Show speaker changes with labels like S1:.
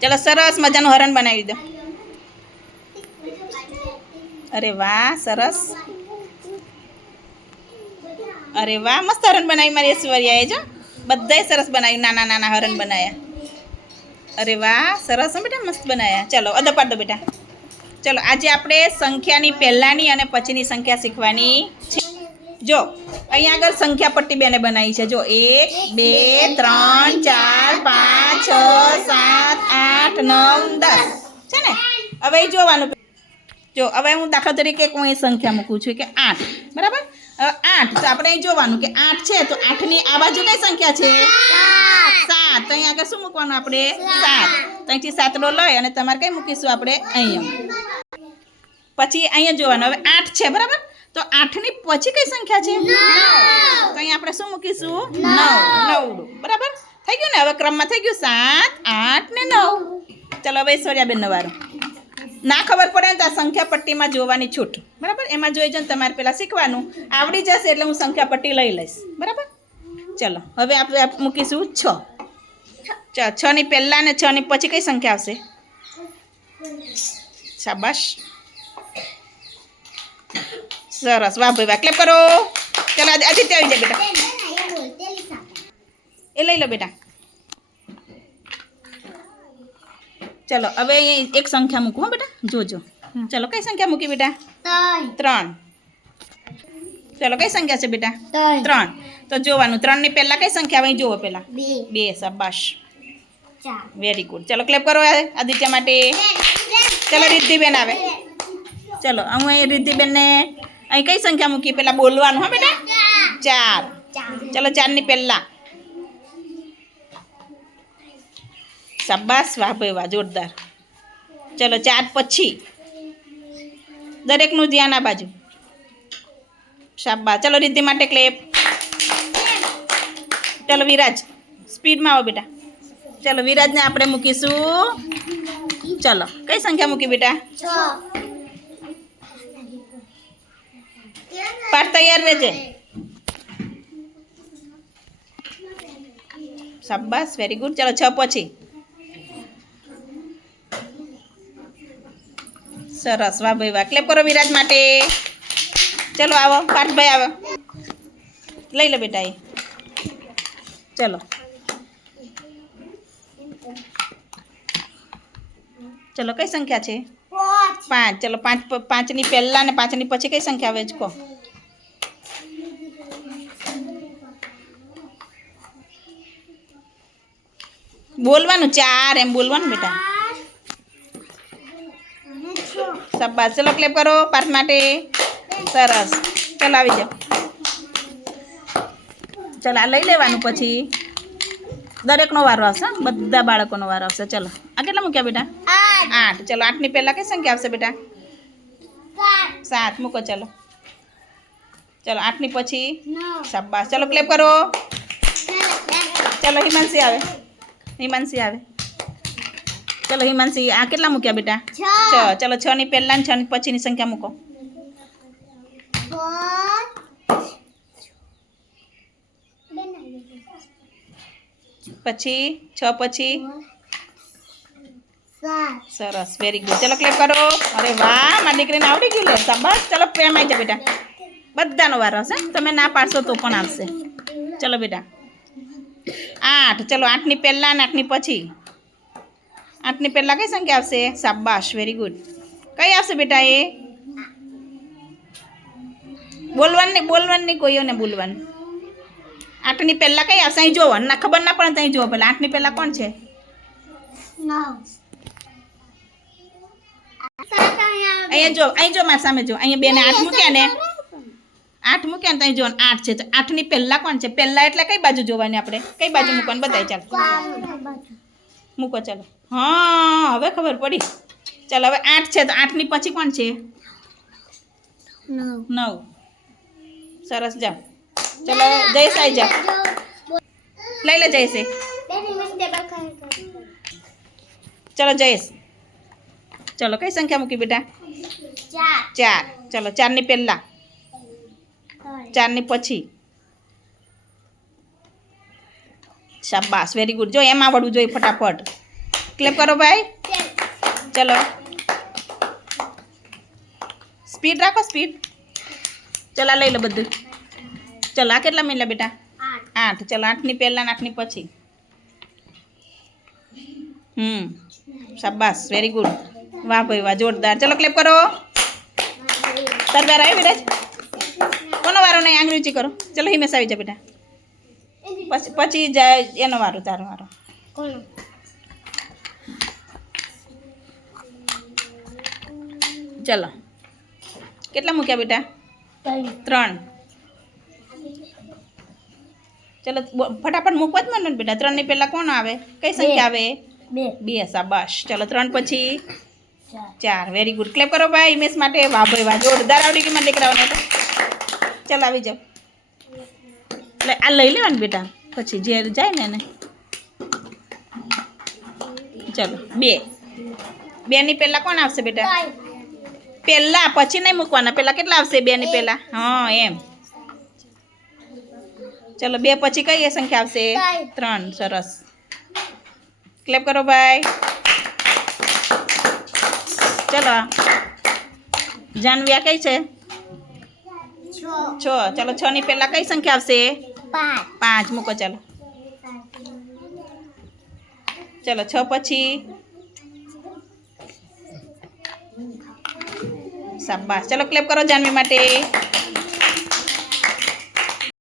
S1: ચલો સરસ મજાનું હરણ બનાવી દો. અરે વાહ, સરસ. અરે વાહ, મસ્ત હરણ બનાવી મારી ઐશ્વર્યાએ જો. બધાય સરસ બનાવ્યું, નાના નાના હરણ બનાવ્યા અરે વાહ, સરસ બેટા, મસ્ત બનાવ્યા ચલો અદા પાડ બેટા. ચલો, આજે આપણે સંખ્યાની પહેલાંની અને પછીની સંખ્યા શીખવાની છે. જો અહીંયા આગળ સંખ્યા પટ્ટી બેને બનાવી છે. જો એક બે ત્રણ ચાર પાંચ છ સાત આઠ નવ દસ. છે ને? હવે એ જોવાનું. જો હવે હું દાખલા તરીકે હું એ સંખ્યા મૂકું છું કે આઠ. બરાબર? આઠ. તો આપણે અહીં જોવાનું કે આઠ છે તો આઠની આ બાજુ કઈ સંખ્યા છે? સાત. તો અહીંયા આગળ શું મૂકવાનું આપણે? સાત. તો અહીંથી સાતડો લઈ અને તમારે કઈ મૂકીશું આપણે? અહીંયા. પછી અહીંયા જોવાનું. હવે આઠ છે. બરાબર? તો આઠની પછી કઈ સંખ્યા છે? નવ. તો અહીંયા આપણે શું મૂકીશું? નવ. નવડું. બરાબર? થઈ ગયું ને? હવે ક્રમમાં થઈ ગયું સાત આઠ ને નવ. ચલો હવે ઐશ્વર્યાબેન નવારો. ના ખબર પડે ને તો આ સંખ્યા પટ્ટીમાં જોવાની છૂટ. બરાબર? એમાં જોઈ જઈને તમારે પહેલાં શીખવાનું. આવડી જશે એટલે હું સંખ્યા પટ્ટી લઈ લઈશ. બરાબર? ચલો હવે આપણે આપ મૂકીશું છ. છ. ની પહેલાં ને છ ની પછી કઈ સંખ્યા આવશે? શાબાશ. સરસ. વાહ ભાઈ વાહ. ક્લેપ કરો. ચાલો આજે આદિત્ય આવી જાય બેટા. એ લઈ લો બેટા. ચલો હવે એક સંખ્યા મૂકું હો બેટા. જોજો. ચલો કઈ સંખ્યા મૂકી બેટા? ત્રણ. ચલો કઈ સંખ્યા છે બેટા? ત્રણ. તો જોવાનું ત્રણની પહેલા કઈ સંખ્યા અહીં જોવો પહેલા. બે. શાબાશ. વેરી ગુડ ચલો ક્લેપ કરો આદિત્ય માટે. ચલો રિદ્ધિબેન આવે. ચલો હું અહીં રિદ્ધિબેનને અહીં કઈ સંખ્યા મૂકી પેલા બોલવાનું, હા બેટા. ચાર. ચલો ચારની પહેલા. શાબાશ, વાહ ભાઈ, વાહ, જોરદાર. ચલો ચાર પછી. દરેકનું ધ્યાન આ બાજુ. શાબાશ. ચલો રિદ્ધિ માટે ક્લેપ ચલો વિરાજ, સ્પીડમાં આવો બેટા. ચલો વિરાજને આપણે મૂકીશું. ચલો, કઈ સંખ્યા મૂકી બેટા? પાઠ તૈયાર રહેજે. શાબાશ વેરી ગુડ ચાલો, છ પછી. સરસ. વાહ ભાઈ, વાહ. ક્લેપ કરો વિરાજ માટે. ચલો, આવો. પાર્થભાઈ આવો. લઈ લો બેટા એ. ચલો. ચલો, કઈ સંખ્યા છે? પાંચ, ચલો પાંચ પાંચની પહેલાં ને પાંચની પછી કઈ સંખ્યા આવે છે કહો બોલવાનું, ચાર એમ બોલવાનું બેટા. શાબાશ. ચલો ક્લેપ કરો પાઠ માટે. સરસ. ચલો આવી જાઓ. ચલો, આ લઈ લેવાનું પછી. દરેકનો વારો આવશે હં? બધા બાળકોનો વારો આવશે. ચલો. આ કેટલા મૂક્યા બેટા? આઠ. ચલો આઠની પહેલાં કઈ સંખ્યા આવશે બેટા? સાત. મૂકો ચલો. ચલો આઠની પછી શાબાશ. ચલો ક્લેપ કરો. ચલો હિમાંશી આવે. હિમાંશી આવે. ચલો હિમાંશી આ કેટલા મૂક્યા બેટા? છ. ચલો છ ની પહેલા ને છ ની પછીની સંખ્યા મૂકો. પછી છ પછી? સરસ વેરી ગુડ ચલો ક્લેપ કરો. અરે વાહ મારી દીકરીને આવડી ગયું લે બસ ચલો પ્રેમ આવી જા બેટા. બધાનો વાર હશે તમે ના પાડશો તો પણ આવશે. ચલો બેટા. આઠ. ચલો આઠની પહેલાં અને આઠની પછી. આઠની પહેલાં કઈ સંખ્યા આવશે? સાબાશ વેરી ગુડ કઈ આવશે બેટા એ? બોલવાની બોલવાની કોઈઓને બોલવાનું. આઠની પહેલાં કઈ આવશે અહીં જોવો? ના ખબર ના પડે ત્યાં જોવો પહેલાં. આઠની પહેલાં કોણ છે? અહીંયા જો અહીં જો મારા સામે જો. અહીંયા બેને આઠ મૂક્યા ને. આઠ મૂક્યા ને તો જો આઠ છે. તો આઠની પહેલાં કોણ છે? પહેલાં એટલે કઈ બાજુ જોવાની આપણે? કઈ બાજુ મૂકવાનું? બતાય ચાલો. મૂકો ચાલો. હા હવે ખબર પડી. ચાલો હવે આઠ છે. તો આઠની પછી કોણ છે? નવ. સરસ જાઓ. ચલો જયેશ આવી જાઓ લઈ લે જયેશે ચલો જયેશ. ચલો કઈ સંખ્યા મૂકી બેટા? ચાર. ચલો ચારની પહેલાં. ચારની પછી. શાબાશ વેરી ગુડ જો એમાં આવડવું જોઈએ ફટાફટ. ક્લેપ કરો ભાઈ. ચલો. સ્પીડ રાખો સ્પીડ ચલો લઈ લો બધું. ચલો આ કેટલા મિનિટ બેટા? આઠ. ચલો આઠની પહેલાં ને આઠની પછી. હમ. શાબાશ. વેરી ગુડ વાહ ભાઈ વાહ. જોરદાર. ચલો ક્લેપ કરો. સરદાર આવી વિરાજ કોનો વારો નહીં? આંગળી ઊંચી કરો. ચલો હિમેશ આવી જા બેટા. પછી પછી જાય એનો વારો તારો વારો. ચલો. કેટલા મૂક્યા બેટા? ત્રણ. ચલો ફટાફટ મૂકવા જ મને ને બેટા. ત્રણની પહેલાં કોણ આવે? કઈ સંખ્યા આવે?
S2: બે.
S1: બે શાબાશ. ચલો ત્રણ પછી ચાર. વેરી ગુડ ક્લેપ કરો ભાઈ ઇમેજ માટે. વાહ ભાઈ વાહ. જોરદાર આવડી ગઈ મને દીકરાઓને તો ચાલ આવી જાઓ. એટલે આ લઈ લેવાનું બેટા. પછી ઝેર જાય ને એને. ચલો બે. બેની પહેલાં કોણ આવશે બેટા? પહેલાં પછી નહીં મૂકવાના. પહેલાં કેટલા આવશે બેની પહેલાં? હા એમ. ચલો બે પછી કઈ એ સંખ્યા આવશે? ત્રણ. સરસ. ક્લેપ કરો ભાઈ. ચલો. જાનવ્યા કઈ છે? છ. ચલો છ ની પહેલા કઈ સંખ્યા આવશે?
S2: પાંચ.
S1: પાંચ. મૂકો ચાલો. ચલો છ પછી? શાબાશ. ચલો ક્લેપ કરો જાનવી માટે.